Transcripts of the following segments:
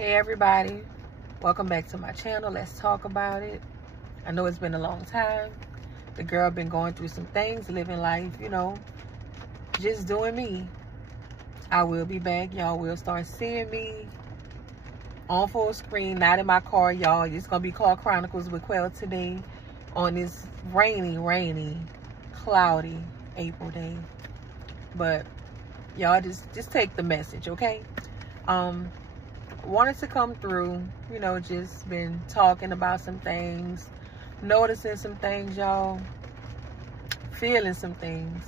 Hey everybody, welcome back to my channel. Let's talk about it. I know it's been a long time. The girl been going through some things, living life, just doing me. I will be back. Y'all will start seeing me on full screen, not in my car, y'all. It's gonna be Car Chronicles with Quell today on this rainy, cloudy April day. But y'all just take the message, okay? Wanted to come through, just been talking about some things, noticing some things, y'all, feeling some things.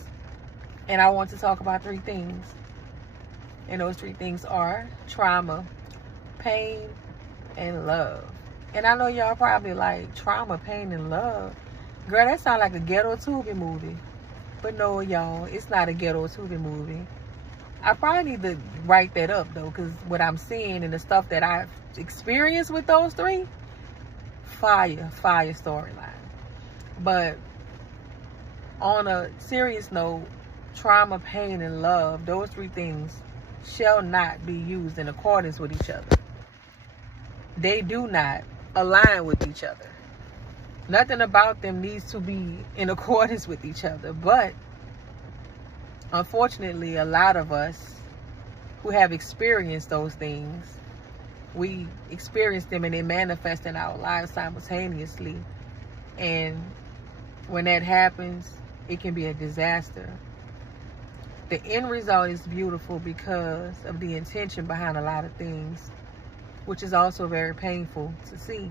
And I want to talk about 3 things. And those 3 things are trauma, pain, and love. And I know y'all probably like, trauma, pain, and love. Girl, that sounds like a ghetto Tubi movie. But no, y'all, it's not a ghetto Tubi movie. I probably need to write that up, though, because what I'm seeing and the stuff that I've experienced with those 3, fire storyline. But on a serious note, trauma, pain, and love, those 3 things shall not be used in accordance with each other. They do not align with each other. Nothing about them needs to be in accordance with each other, but unfortunately, a lot of us who have experienced those things, we experience them and they manifest in our lives simultaneously. And when that happens, it can be a disaster. The end result is beautiful because of the intention behind a lot of things, which is also very painful to see.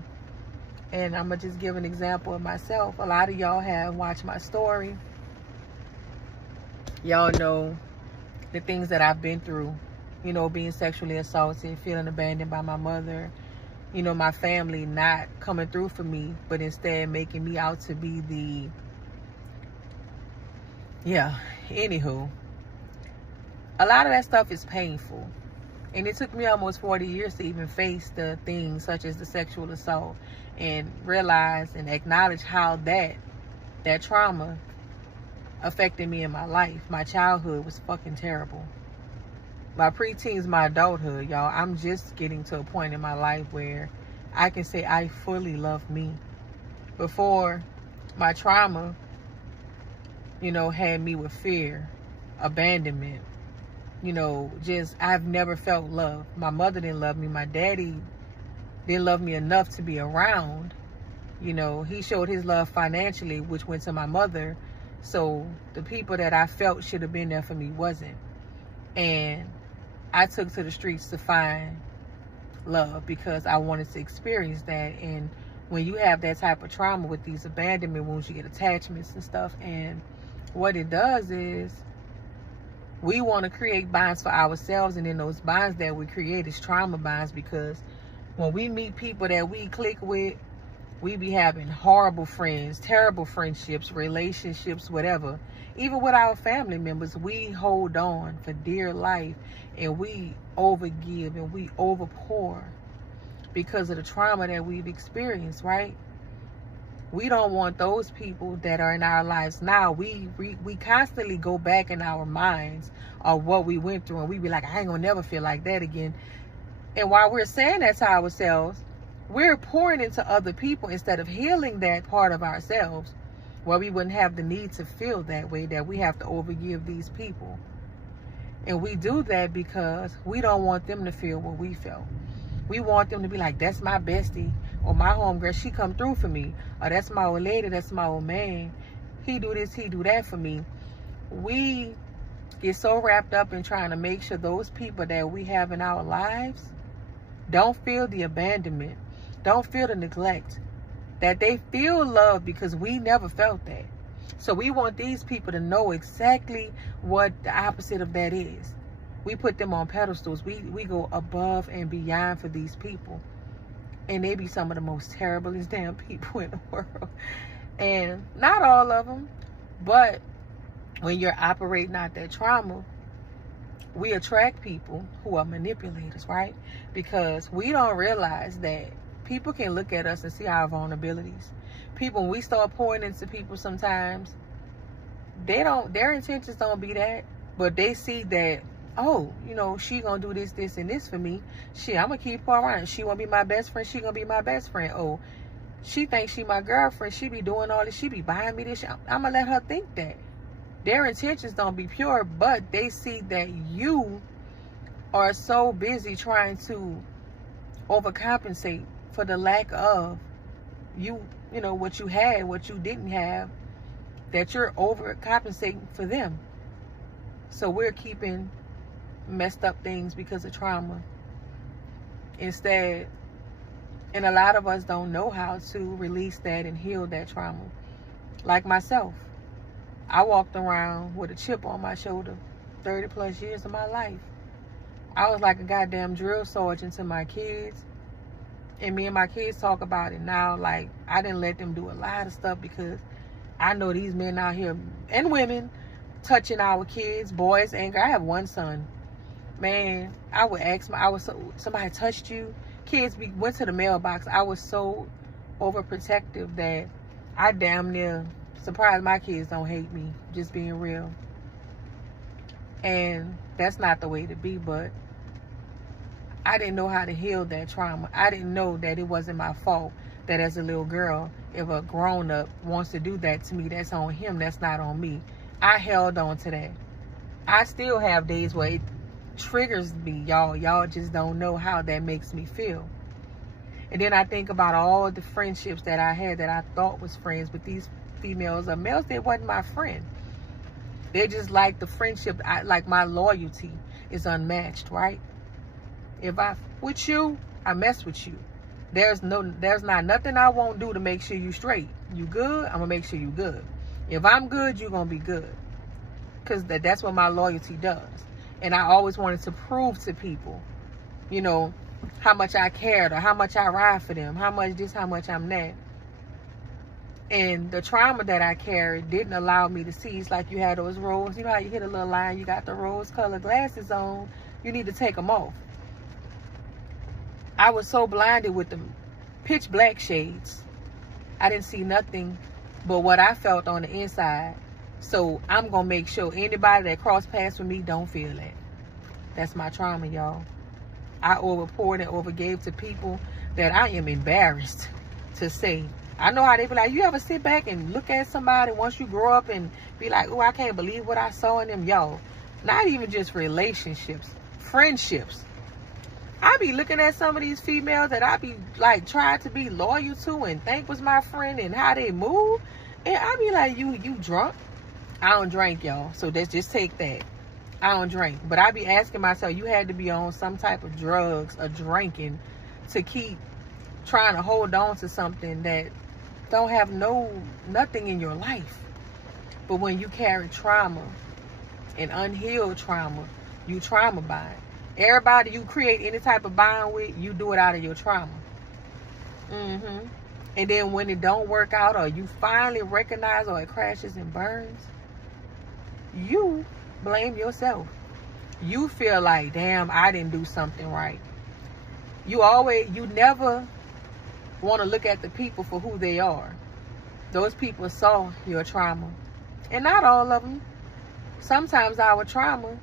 And I'm going to just give an example of myself. A lot of y'all have watched my story. Y'all know the things that I've been through, being sexually assaulted, feeling abandoned by my mother, my family not coming through for me, but instead making me out to be anywho. A lot of that stuff is painful. And it took me almost 40 years to even face the things such as the sexual assault and realize and acknowledge how that trauma affected me in my life. My childhood was fucking terrible. My preteens, my adulthood, y'all, I'm just getting to a point in my life where I can say I fully love me. Before, my trauma, had me with fear, abandonment, I've never felt love. My mother didn't love me. My daddy didn't love me enough to be around. He showed his love financially, which went to my mother. So the people that I felt should have been there for me wasn't. And I took to the streets to find love because I wanted to experience that. And when you have that type of trauma with these abandonment wounds, you get attachments and stuff. And what it does is we want to create bonds for ourselves. And then those bonds that we create is trauma bonds, because when we meet people that we click with, we be having horrible friends, terrible friendships, relationships, whatever. Even with our family members, we hold on for dear life and we overgive and we overpour because of the trauma that we've experienced, right? We don't want those people that are in our lives now. We constantly go back in our minds of what we went through and we be like, I ain't gonna never feel like that again. And while we're saying that to ourselves, we're pouring into other people instead of healing that part of ourselves where we wouldn't have the need to feel that way, that we have to overgive these people. And we do that because we don't want them to feel what we felt. We want them to be like, that's my bestie, or my homegirl, she come through for me, or that's my old lady, that's my old man, he do this, he do that for me. We get so wrapped up in trying to make sure those people that we have in our lives don't feel the abandonment, don't feel the neglect, that they feel love, because we never felt that. So we want these people to know exactly what the opposite of that is. We put them on pedestals. We go above and beyond for these people. And they be some of the most terriblest damn people in the world. And not all of them, but when you're operating out that trauma, we attract people who are manipulators, right? Because we don't realize that people can look at us and see our vulnerabilities. People, when we start pouring into people sometimes, their intentions don't be that, but they see that oh, she gonna do this, this, and this for me. Shit, I'm gonna keep her around. She wanna be my best friend, she gonna be my best friend. Oh, she thinks she my girlfriend, she be doing all this, she be buying me this. I'm gonna let her think that. Their intentions don't be pure, but they see that you are so busy trying to overcompensate for the lack of what you had, what you didn't have, that you're overcompensating for them. So we're keeping messed up things because of trauma instead. And a lot of us don't know how to release that and heal that trauma. Like myself, I walked around with a chip on my shoulder 30 plus years of my life. I was like a goddamn drill sergeant to my kids. And me and my kids talk about it now. Like, I didn't let them do a lot of stuff because I know these men out here and women touching our kids, boys and girls. I have one son. Man, I would ask somebody touched you? Kids went to the mailbox. I was so overprotective that I damn near surprised my kids don't hate me, just being real. And that's not the way to be, but I didn't know how to heal that trauma. I didn't know that it wasn't my fault that as a little girl, if a grown-up wants to do that to me, that's on him, that's not on me. I held on to that. I still have days where it triggers me, y'all. Y'all just don't know how that makes me feel. And then I think about all the friendships that I had that I thought was friends with these females or males that wasn't my friend. They just like the friendship. Like my loyalty is unmatched, right? If I with you, I mess with you. There's not nothing I won't do to make sure you straight. You good, I'm gonna make sure you good. If I'm good, you're gonna be good. Cause that's what my loyalty does. And I always wanted to prove to people, how much I cared or how much I ride for them, how much this, how much I'm that. And the trauma that I carried didn't allow me to see. It's like you had those rose, how you hit a little line, you got the rose colored glasses on, you need to take them off. I was so blinded with the pitch black shades. I didn't see nothing but what I felt on the inside. So I'm going to make sure anybody that cross paths with me don't feel that. That's my trauma, y'all. I overpoured and overgave to people that I am embarrassed to say. I know how they be like, you ever sit back and look at somebody once you grow up and be like, oh, I can't believe what I saw in them. Yo, not even just relationships, friendships. I be looking at some of these females that I be like trying to be loyal to and think was my friend and how they move. And I be like, you drunk? I don't drink, y'all. So let's just take that. I don't drink. But I be asking myself, you had to be on some type of drugs or drinking to keep trying to hold on to something that don't have nothing in your life. But when you carry trauma and unhealed trauma, you trauma bind. Everybody you create any type of bond with, you do it out of your trauma. And then when it don't work out or you finally recognize or it crashes and burns, you blame yourself. You feel like, damn, I didn't do something right. You never want to look at the people for who they are. Those people saw your trauma. And not all of them. Sometimes our trauma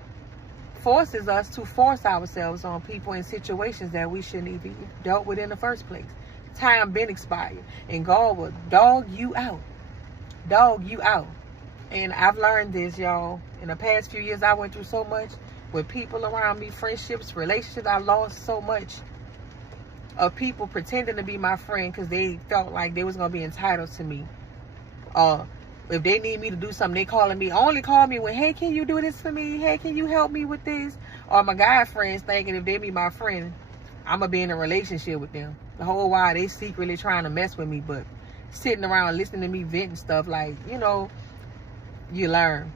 forces us to force ourselves on people in situations that we shouldn't even dealt with in the first place. Time been expired. And God will dog you out. Dog you out. And I've learned this, y'all. In the past few years, I went through so much with people around me, friendships, relationships. I lost so much of people pretending to be my friend because they felt like they was going to be entitled to me. If they need me to do something, they only call me when, hey, can you do this for me? Hey, can you help me with this? Or my guy friends thinking if they be my friend, I'm going to be in a relationship with them. The whole while they secretly trying to mess with me, but sitting around listening to me vent and stuff like, you learn.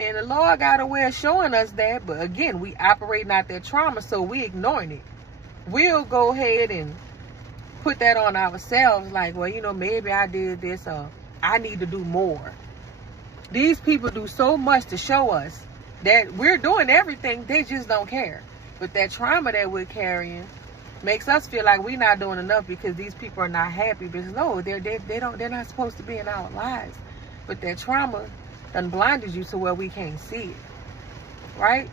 And the Lord got a way of showing us that, but again, we operating out that trauma, so we ignoring it. We'll go ahead and put that on ourselves like, well, maybe I did this or I need to do more. These people do so much to show us that we're doing everything, they just don't care. But that trauma that we're carrying makes us feel like we're not doing enough because these people are not happy. Because no, they're not supposed to be in our lives. But that trauma done blinded you to where we can't see it. right?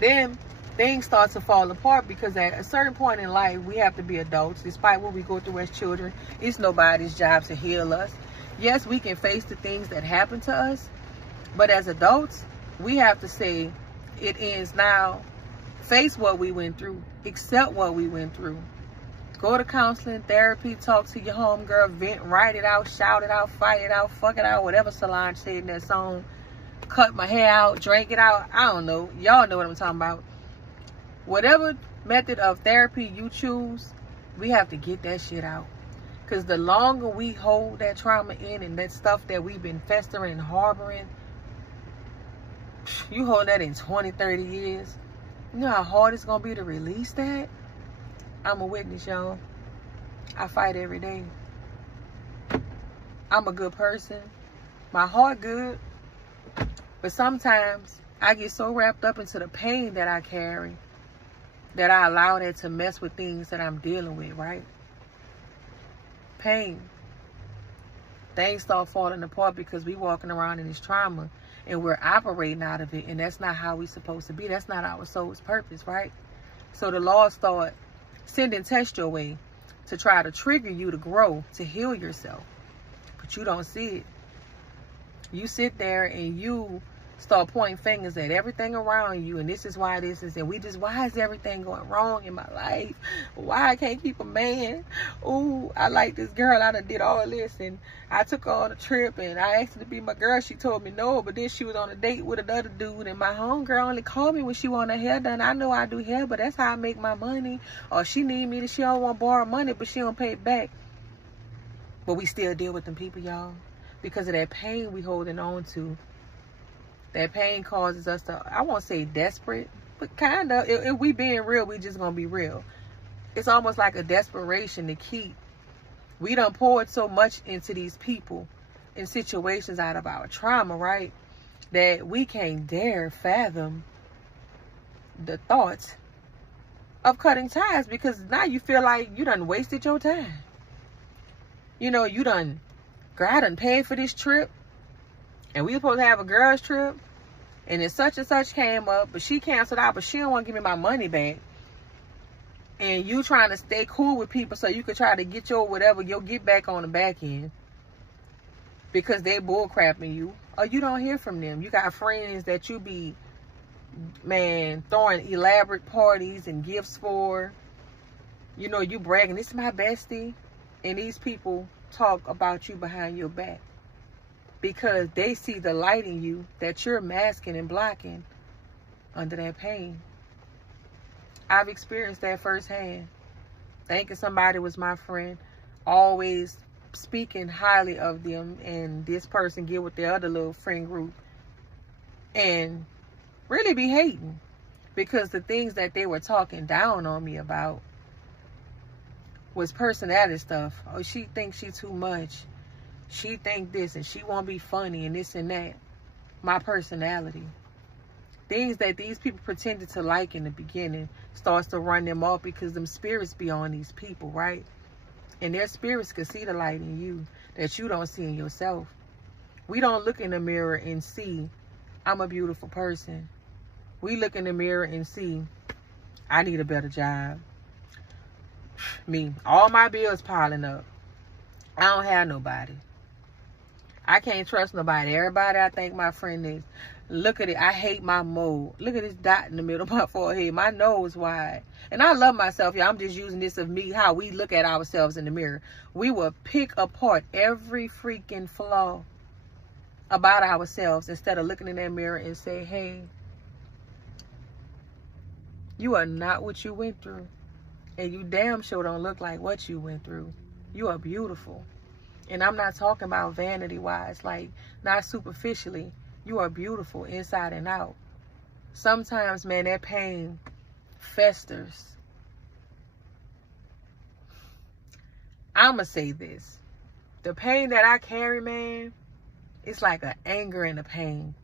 Then things start to fall apart because at a certain point in life, we have to be adults. Despite what we go through as children, it's nobody's job to heal us. Yes, we can face the things that happen to us, but as adults, we have to say, it ends now. Face what we went through. Accept what we went through. Go to counseling, therapy, talk to your homegirl, vent, write it out, shout it out, fight it out, fuck it out, whatever Solange said in that song. Cut my hair out, drink it out. I don't know. Y'all know what I'm talking about. Whatever method of therapy you choose, we have to get that shit out. Because the longer we hold that trauma in and that stuff that we've been festering and harboring, you hold that in 20, 30 years. You know how hard it's going to be to release that? I'm a witness, y'all. I fight every day. I'm a good person. My heart good. But sometimes I get so wrapped up into the pain that I carry that I allow that to mess with things that I'm dealing with, right? Pain. Things start falling apart because we walking around in this trauma and we're operating out of it, and that's not how we're supposed to be. That's not our soul's purpose, right? So the laws start sending tests your way to try to trigger you to grow, to heal yourself. But you don't see it. You sit there and you start pointing fingers at everything around you, and this is why this is, and why is everything going wrong in my life? Why I can't keep a man? Ooh, I like this girl, I done did all this, and I took her on a trip, and I asked her to be my girl, she told me no, but then she was on a date with another dude, and my homegirl only called me when she want her hair done. I know I do hair, but that's how I make my money. Or she need me, she don't want to borrow money, but she don't pay it back. But we still deal with them people, y'all, because of that pain we holding on to. That pain causes us to, I won't say desperate, but kind of, if we being real, we just going to be real. It's almost like a desperation to keep. We done poured so much into these people in situations out of our trauma, right? That we can't dare fathom the thought of cutting ties, because now you feel like you done wasted your time. You know, you done, girl, I done paid for this trip. And we were supposed to have a girls trip, and then such and such came up, but she canceled out, but she don't want to give me my money back. And you trying to stay cool with people so you could try to get your whatever, your get back on the back end, because they bullcrapping you, or you don't hear from them. You got friends that you be, man, throwing elaborate parties and gifts for. You know, you bragging, this is my bestie, and these people talk about you behind your back, because they see the light in you that you're masking and blocking under that pain. I've experienced that firsthand. Thinking somebody was my friend, always speaking highly of them, and this person get with their other little friend group and really be hating because the things that they were talking down on me about was personality stuff. Oh, she thinks she too much. She think this, and she won't be funny, and this and that. My personality. Things that these people pretended to like in the beginning starts to run them off, because them spirits be on these people, right? And their spirits can see the light in you that you don't see in yourself. We don't look in the mirror and see, I'm a beautiful person. We look in the mirror and see, I need a better job. Me, all my bills piling up. I don't have nobody. I can't trust nobody. Everybody I think my friend is. Look at it. I hate my mole. Look at this dot in the middle of my forehead. My nose wide. And I love myself. Yeah, I'm just using this of me, how we look at ourselves in the mirror. We will pick apart every freaking flaw about ourselves instead of looking in that mirror and say, hey, you are not what you went through. And you damn sure don't look like what you went through. You are beautiful. And I'm not talking about vanity-wise, like not superficially. You are beautiful inside and out. Sometimes, man, that pain festers. I'ma say this. The pain that I carry, man, it's like an anger and a pain.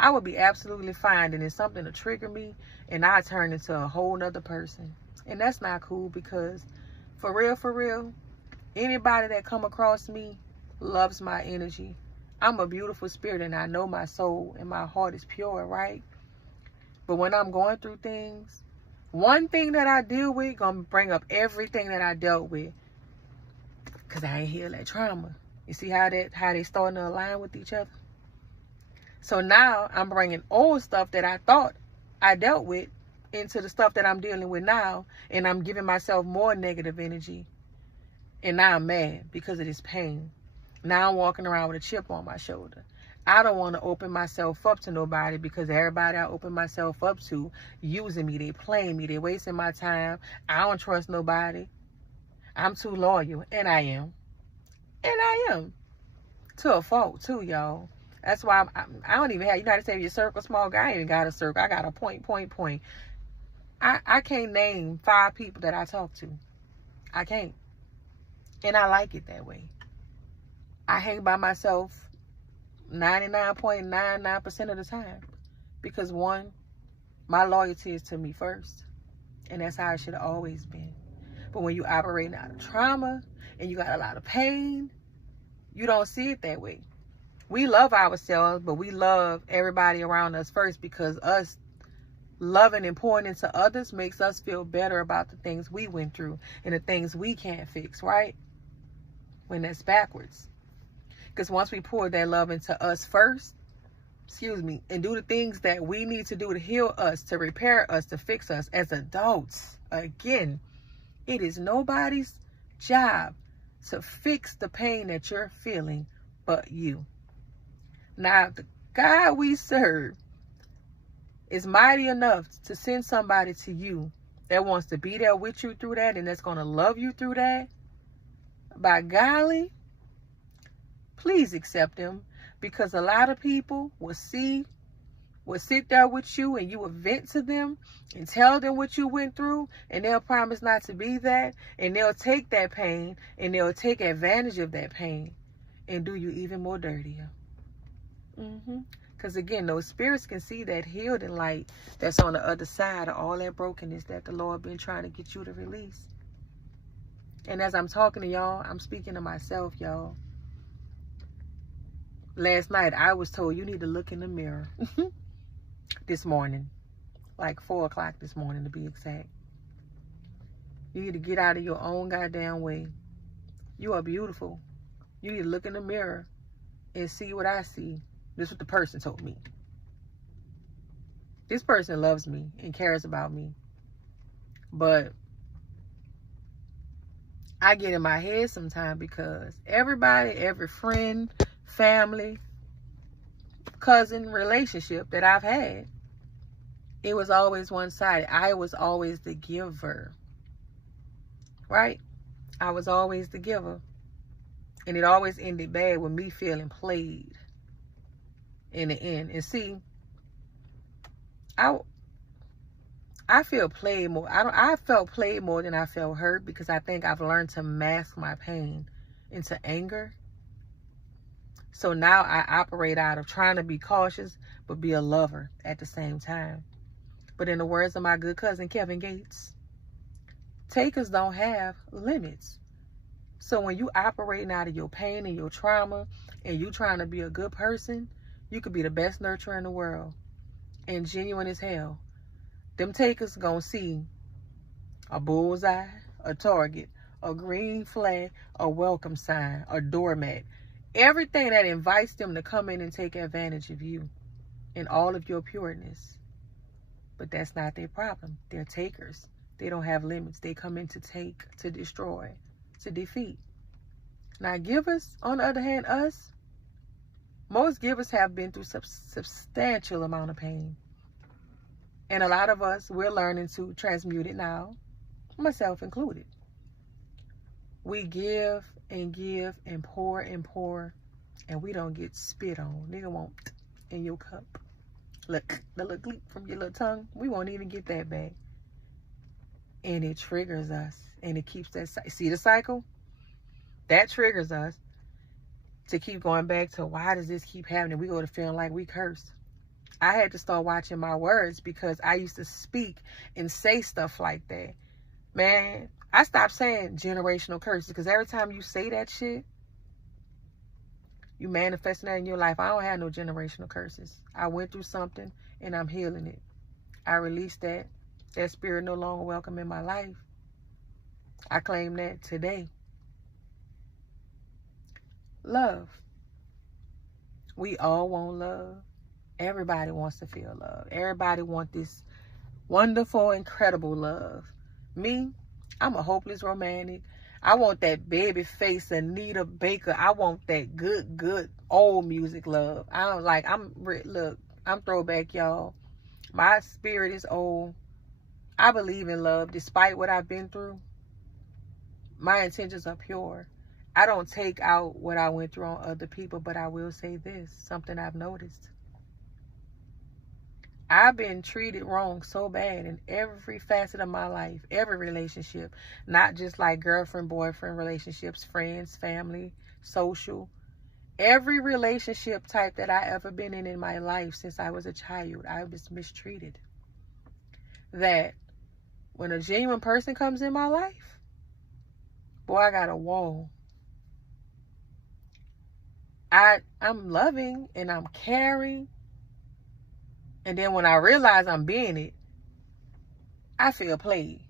I would be absolutely fine, and it's something to trigger me, and I turn into a whole nother person. And that's not cool, because for real, anybody that come across me loves my energy. I'm a beautiful spirit, and I know my soul and my heart is pure, right? But when I'm going through things, one thing that I deal with gonna bring up everything that I dealt with, because I ain't healed that trauma. You see how they starting to align with each other? So now I'm bringing old stuff that I thought I dealt with into the stuff that I'm dealing with now, and I'm giving myself more negative energy. And now I'm mad because of this pain. Now I'm walking around with a chip on my shoulder. I don't want to open myself up to nobody, because everybody I open myself up to using me. They playing me. They wasting my time. I don't trust nobody. I'm too loyal. And I am. And I am. To a fault too, y'all. That's why I don't even have, you know how to say your circle small guy. I ain't even got a circle. I got a point. I can't name 5 people that I talk to. I can't. And I like it that way. I hang by myself 99.99% of the time. Because one, my loyalty is to me first. And that's how it should have always been. But when you operating out of trauma and you got a lot of pain, you don't see it that way. We love ourselves, but we love everybody around us first, because us loving and pouring into others makes us feel better about the things we went through and the things we can't fix, right? When that's backwards. Because once we pour that love into us first, and do the things that we need to do to heal us, to repair us, to fix us as adults, again, it is nobody's job to fix the pain that you're feeling but you. Now, if the God we serve is mighty enough to send somebody to you that wants to be there with you through that, and that's going to love you through that, by golly, please accept them. Because a lot of people will sit there with you, and you will vent to them and tell them what you went through, and they'll promise not to be that, and they'll take that pain and they'll take advantage of that pain and do you even more dirtier. Because again, those spirits can see that healed and light that's on the other side of all that brokenness that the Lord been trying to get you to release. And as I'm talking to y'all, I'm speaking to myself, y'all. Last night, I was told you need to look in the mirror. This morning, like 4 o'clock this morning to be exact. You need to get out of your own goddamn way. You are beautiful. You need to look in the mirror and see what I see. This is what the person told me. This person loves me and cares about me. But I get in my head sometimes, because everybody, every friend, family, cousin, relationship that I've had, it was always one-sided. I was always the giver. Right? I was always the giver. And it always ended bad with me feeling played in the end. And see, I feel played more. I felt played more than I felt hurt, because I think I've learned to mask my pain into anger. So now I operate out of trying to be cautious, but be a lover at the same time. But in the words of my good cousin, Kevin Gates, takers don't have limits. So when you operating out of your pain and your trauma, and you trying to be a good person, you could be the best nurturer in the world and genuine as hell. Them takers gonna see a bullseye, a target, a green flag, a welcome sign, a doormat. Everything that invites them to come in and take advantage of you in all of your pureness. But that's not their problem. They're takers. They don't have limits. They come in to take, to destroy, to defeat. Now givers, on the other hand, us, most givers have been through substantial amount of pain. And a lot of us, we're learning to transmute it now, myself included. We give and pour, and we don't get spit on. Nigga won't in your cup. Look, the little gleep from your little tongue, we won't even get that back. And it triggers us, and it keeps that, see the cycle? That triggers us to keep going back to, why does this keep happening? We go to feeling like we cursed. I had to start watching my words, because I used to speak and say stuff like that. Man, I stopped saying generational curses, because every time you say that shit, You manifesting that in your life. I don't have no generational curses. I went through something and I'm healing it. I released that. That spirit no longer welcome in my life. I claim that today. Love. We all want love. Everybody wants to feel love. Everybody wants this wonderful, incredible love. Me, I'm a hopeless romantic. I want that baby face Anita Baker. I want that good old music love. Look, I'm throwback, y'all. My spirit is old. I believe in love despite what I've been through. My intentions are pure. I don't take out what I went through on other people, but I will say this, something I've noticed. I've been treated wrong so bad in every facet of my life, every relationship, not just like girlfriend, boyfriend relationships, friends, family, social. Every relationship type that I ever been in my life since I was a child, I was mistreated. That when a genuine person comes in my life, boy, I got a wall. I'm loving and I'm caring. And then when I realize I'm being it, I feel played.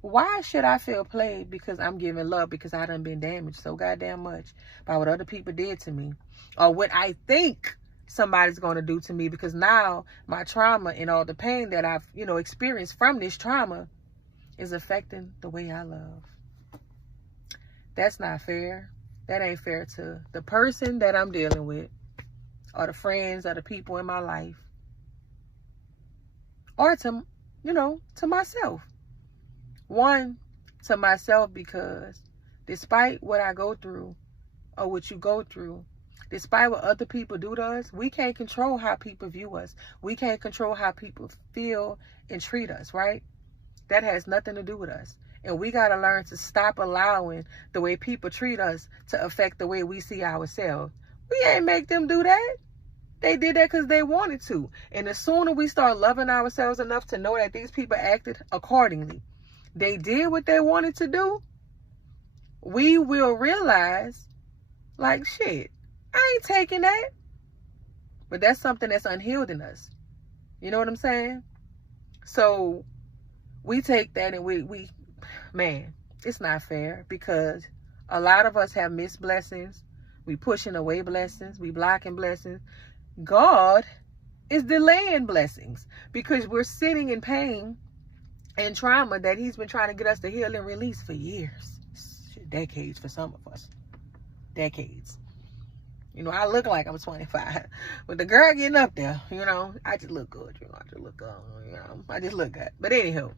Why should I feel played? Because I'm giving love, because I done been damaged so goddamn much by what other people did to me. Or what I think somebody's going to do to me, because now my trauma and all the pain that I've, experienced from this trauma is affecting the way I love. That's not fair. That ain't fair to the person that I'm dealing with, or the friends, or the people in my life. Or to myself. One, to myself, because despite what I go through, or what you go through, despite what other people do to us, we can't control how people view us. We can't control how people feel and treat us, right? That has nothing to do with us. And we got to learn to stop allowing the way people treat us to affect the way we see ourselves. We ain't make them do that. They did that because they wanted to. And the sooner we start loving ourselves enough to know that these people acted accordingly, they did what they wanted to do, we will realize, like, shit, I ain't taking that. But that's something that's unhealed in us. You know what I'm saying? So we take that and we man, it's not fair, because a lot of us have missed blessings. We pushing away blessings. We blocking blessings. God is delaying blessings because we're sitting in pain and trauma that he's been trying to get us to heal and release for years. Decades for some of us. Decades. I look like I'm 25. But the girl getting up there, I just look good. I just look good. I just look good. But anyhow,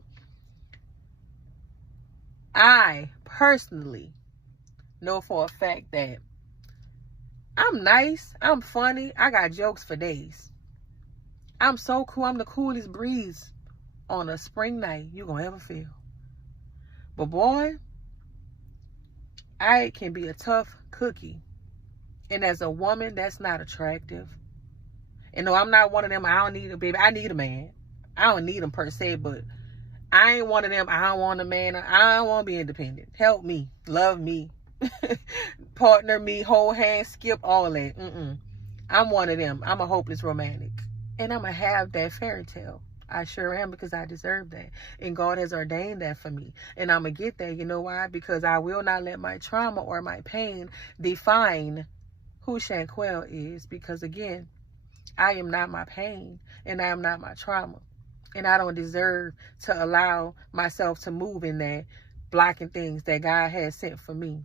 I personally know for a fact that I'm nice. I'm funny. I got jokes for days. I'm so cool. I'm the coolest breeze on a spring night you gonna ever feel. But boy, I can be a tough cookie. And as a woman, that's not attractive. And no, I'm not one of them. I don't need a baby. I need a man. I don't need him per se, but I ain't one of them. I don't want a man. I don't want to be independent. Help me. Love me. Partner me. Hold hands. Skip all that. I'm one of them. I'm a hopeless romantic. And I'm going to have that fairy tale. I sure am, because I deserve that. And God has ordained that for me. And I'm going to get that. You know why? Because I will not let my trauma or my pain define who Shanquall is. Because again, I am not my pain and I am not my trauma. And I don't deserve to allow myself to move in that, blocking things that God has sent for me.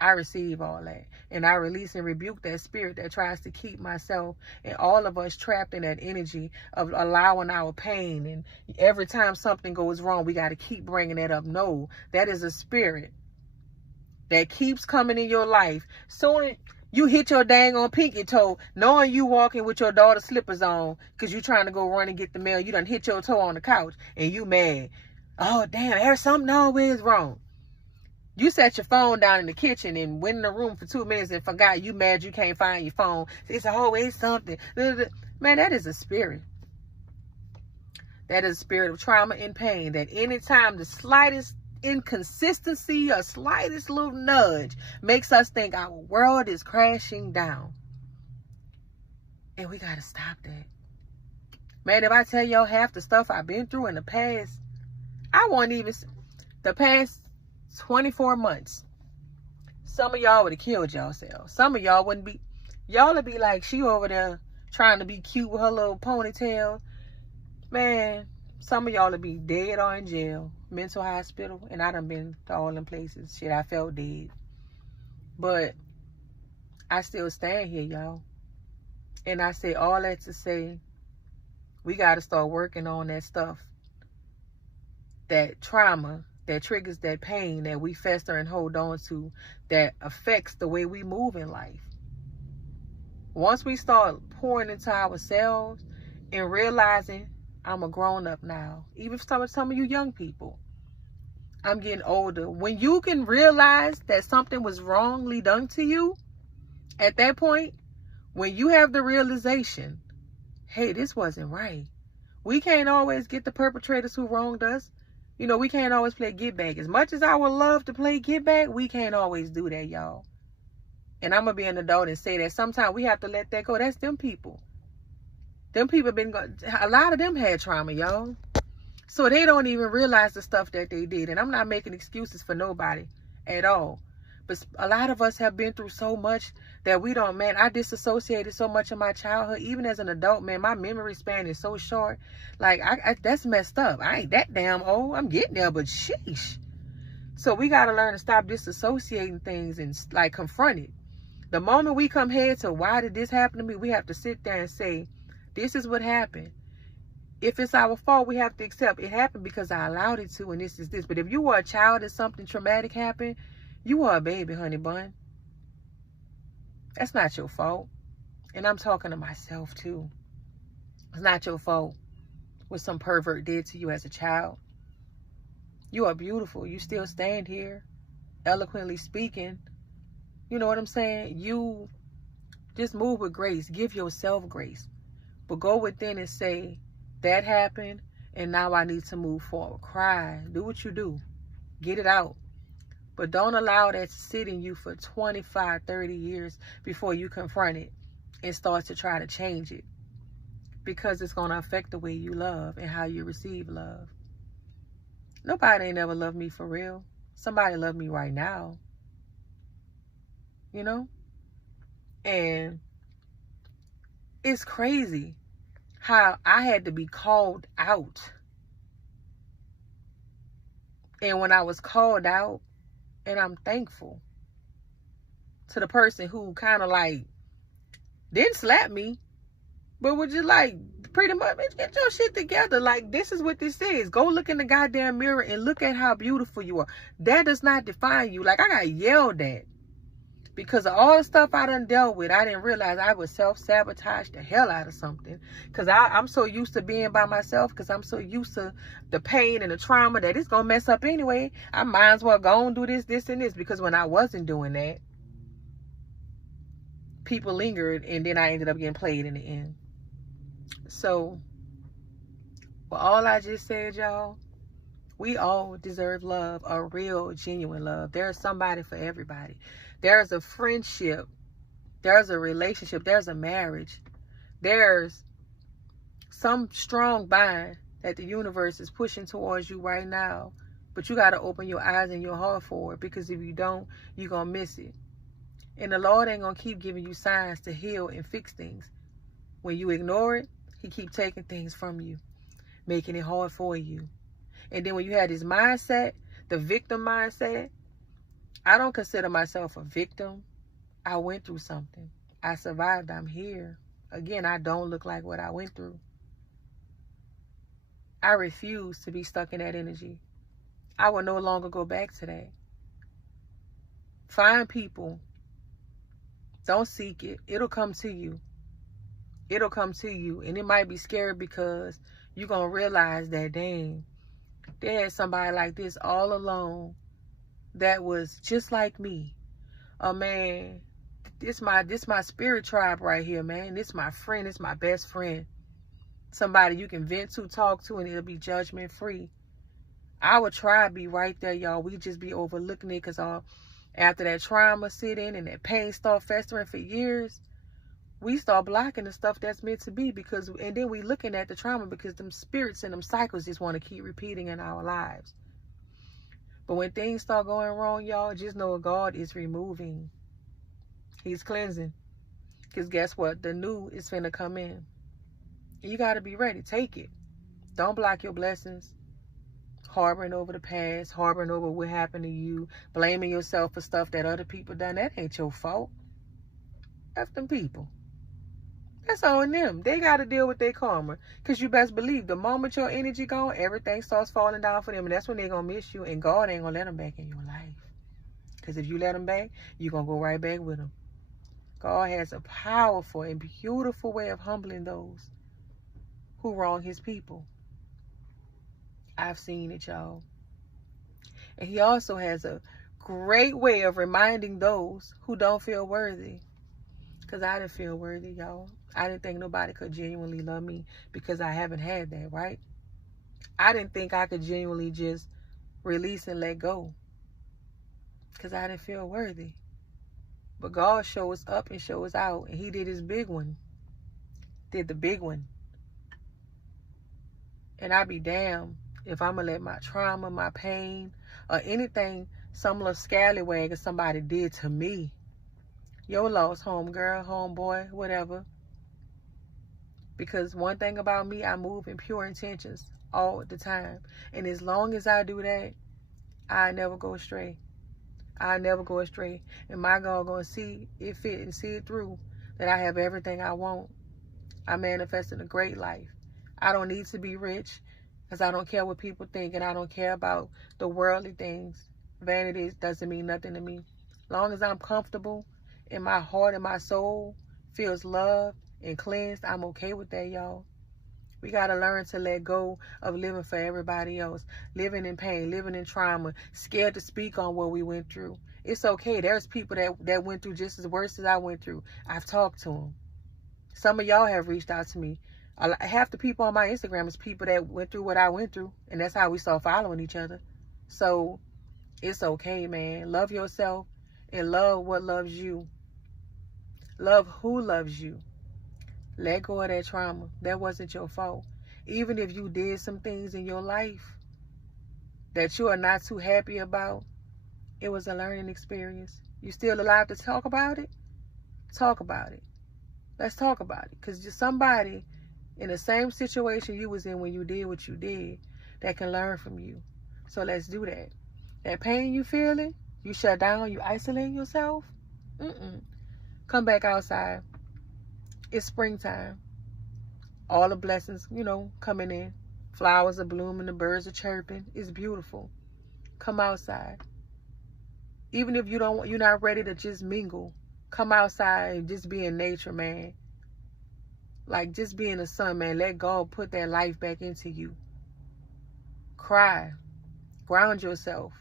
I receive all that. And I release and rebuke that spirit that tries to keep myself and all of us trapped in that energy of allowing our pain. And every time something goes wrong, we got to keep bringing that up. No, that is a spirit that keeps coming in your life. Soon you hit your dang on pinky toe, knowing you walking with your daughter's slippers on because you trying to go run and get the mail. You done hit your toe on the couch and you mad. Oh, damn, there's something always wrong. You set your phone down in the kitchen and went in the room for 2 minutes and forgot. You mad you can't find your phone. It's always something. Man, that is a spirit. That is a spirit of trauma and pain. That anytime the slightest inconsistency, a slightest little nudge makes us think our world is crashing down. And we got to stop that. Man, if I tell y'all half the stuff I've been through in the past, the past 24 months, some of y'all would have killed yourselves. Some of y'all wouldn't be, y'all would be like, she over there trying to be cute with her little ponytail. Man, some of y'all would be dead or in jail, mental hospital, and I done been to all them places. Shit, I felt dead. But I still stand here, y'all. And I say all that to say, we got to start working on that stuff, that trauma, that triggers that pain that we fester and hold on to, that affects the way we move in life. Once we start pouring into ourselves and realizing I'm a grown-up now, even some of you young people, I'm getting older. When you can realize that something was wrongly done to you, at that point, when you have the realization, hey, this wasn't right. We can't always get the perpetrators who wronged us. You know, we can't always play get back. As much as I would love to play get back, we can't always do that, y'all. And I'm going to be an adult and say that sometimes we have to let that go. That's them people. Them people a lot of them had trauma, y'all. So they don't even realize the stuff that they did. And I'm not making excuses for nobody at all. But a lot of us have been through so much that we don't, man, I disassociated so much in my childhood. Even as an adult, man, my memory span is so short. Like, that's messed up. I ain't that damn old. I'm getting there, but sheesh. So we got to learn to stop disassociating things and, like, confront it. The moment we come head to why did this happen to me, we have to sit there and say, this is what happened. If it's our fault, we have to accept it happened because I allowed it to, and this is this. But if you were a child and something traumatic happened, you are a baby, honey bun. That's not your fault. And I'm talking to myself too. It's not your fault what some pervert did to you as a child. You are beautiful. You still stand here, eloquently speaking. You know what I'm saying? You just move with grace. Give yourself grace. But go within and say, that happened, and now I need to move forward. Cry. Do what you do. Get it out. But don't allow that to sit in you for 25, 30 years before you confront it and start to try to change it. Because it's going to affect the way you love and how you receive love. Nobody ain't ever loved me for real. Somebody loved me right now. You know? And it's crazy how I had to be called out. And when I was called out, and I'm thankful to the person who kind of like didn't slap me, but would just like pretty much get your shit together. Like, this is what this is. Go look in the goddamn mirror and look at how beautiful you are. That does not define you. Like, I got yelled at because of all the stuff I done dealt with. I didn't realize I would self-sabotage the hell out of something. Because I'm so used to being by myself. Because I'm so used to the pain and the trauma that it's going to mess up anyway. I might as well go and do this, this, and this. Because when I wasn't doing that, people lingered. And then I ended up getting played in the end. So, for all I just said, y'all, we all deserve love. A real, genuine love. There's somebody for everybody. There's a friendship. There's a relationship. There's a marriage. There's some strong bind that the universe is pushing towards you right now. But you got to open your eyes and your heart for it. Because if you don't, you're going to miss it. And the Lord ain't going to keep giving you signs to heal and fix things. When you ignore it, He keep taking things from you. Making it hard for you. And then when you have this mindset, the victim mindset, I don't consider myself a victim. I went through something. I survived. I'm here. Again, I don't look like what I went through. I refuse to be stuck in that energy. I will no longer go back to that. Find people. Don't seek it. It'll come to you. It'll come to you. And it might be scary because you're going to realize that, dang, they had somebody like this all alone that was just like me. Oh, man, this my spirit tribe right here, man. This my friend. This my best friend. Somebody you can vent to, talk to, and it'll be judgment free. Our tribe be right there, y'all. We just be overlooking it because after that trauma sit in and that pain start festering for years, we start blocking the stuff that's meant to be, and then we looking at the trauma because them spirits and them cycles just want to keep repeating in our lives. But when things start going wrong, y'all, just know God is removing. He's cleansing. Because guess what? The new is finna come in. You got to be ready. Take it. Don't block your blessings. Harboring over the past, harboring over what happened to you, blaming yourself for stuff that other people done. That ain't your fault. That's them people. That's on them. They got to deal with their karma. Because you best believe the moment your energy gone, everything starts falling down for them. And that's when they're going to miss you. And God ain't going to let them back in your life. Because if you let them back, you're going to go right back with them. God has a powerful and beautiful way of humbling those who wrong his people. I've seen it, y'all. And he also has a great way of reminding those who don't feel worthy. Because I didn't feel worthy, y'all. I didn't think nobody could genuinely love me because I haven't had that, right? I didn't think I could genuinely just release and let go because I didn't feel worthy. But God shows up and shows out, and he did his big one. Did the big one. And I be damned if I'm going to let my trauma, my pain, or anything, some little scallywag or somebody did to me. Your loss, homegirl, homeboy, whatever. Because one thing about me, I move in pure intentions all the time. And as long as I do that, I never go astray. I never go astray. And my God going to see it fit and see it through that I have everything I want. I manifested a great life. I don't need to be rich because I don't care what people think, and I don't care about the worldly things. Vanity doesn't mean nothing to me. As long as I'm comfortable and my heart and my soul feels loved and cleansed, I'm okay with that, y'all. We got to learn to let go of living for everybody else, living in pain, living in trauma, scared to speak on what we went through. It's okay. There's people that went through just as worse as I went through. I've talked to them. Some of y'all have reached out to me. Half the people on my Instagram is people that went through what I went through, and that's how we start following each other. So it's okay, man. Love yourself and love what loves you. Love who loves you. Let go of that trauma. That wasn't your fault. Even if you did some things in your life that you are not too happy about, it was a learning experience. You still alive to talk about it? Talk about it. Let's talk about it. Because just somebody in the same situation you was in when you did what you did that can learn from you. So let's do that. That pain you feeling, you shut down, you isolate yourself. Come back outside. It's springtime. All the blessings, coming in. Flowers are blooming, the birds are chirping. It's beautiful. Come outside. Even if you're not ready to just mingle, come outside and just be in nature, man. Like, just be in the sun, man. Let God put that life back into you. Cry. Ground yourself.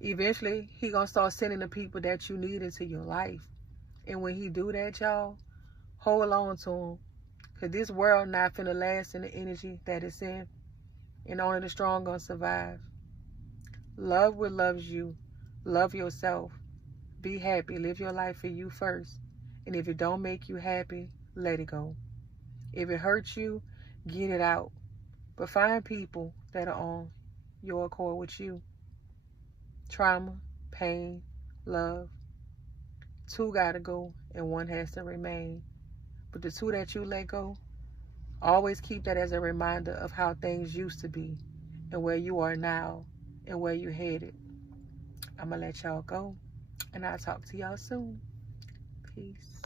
Eventually, he gonna start sending the people that you need into your life. And when he do that, y'all, hold on to him. Because this world not finna last in the energy that it's in. And only the strong gonna survive. Love what loves you. Love yourself. Be happy. Live your life for you first. And if it don't make you happy, let it go. If it hurts you, get it out. But find people that are on your accord with you. Trauma, pain, love. 2 gotta go and 1 has to remain. But the 2 that you let go, always keep that as a reminder of how things used to be and where you are now and where you're headed. I'm gonna let y'all go, and I'll talk to y'all soon. Peace.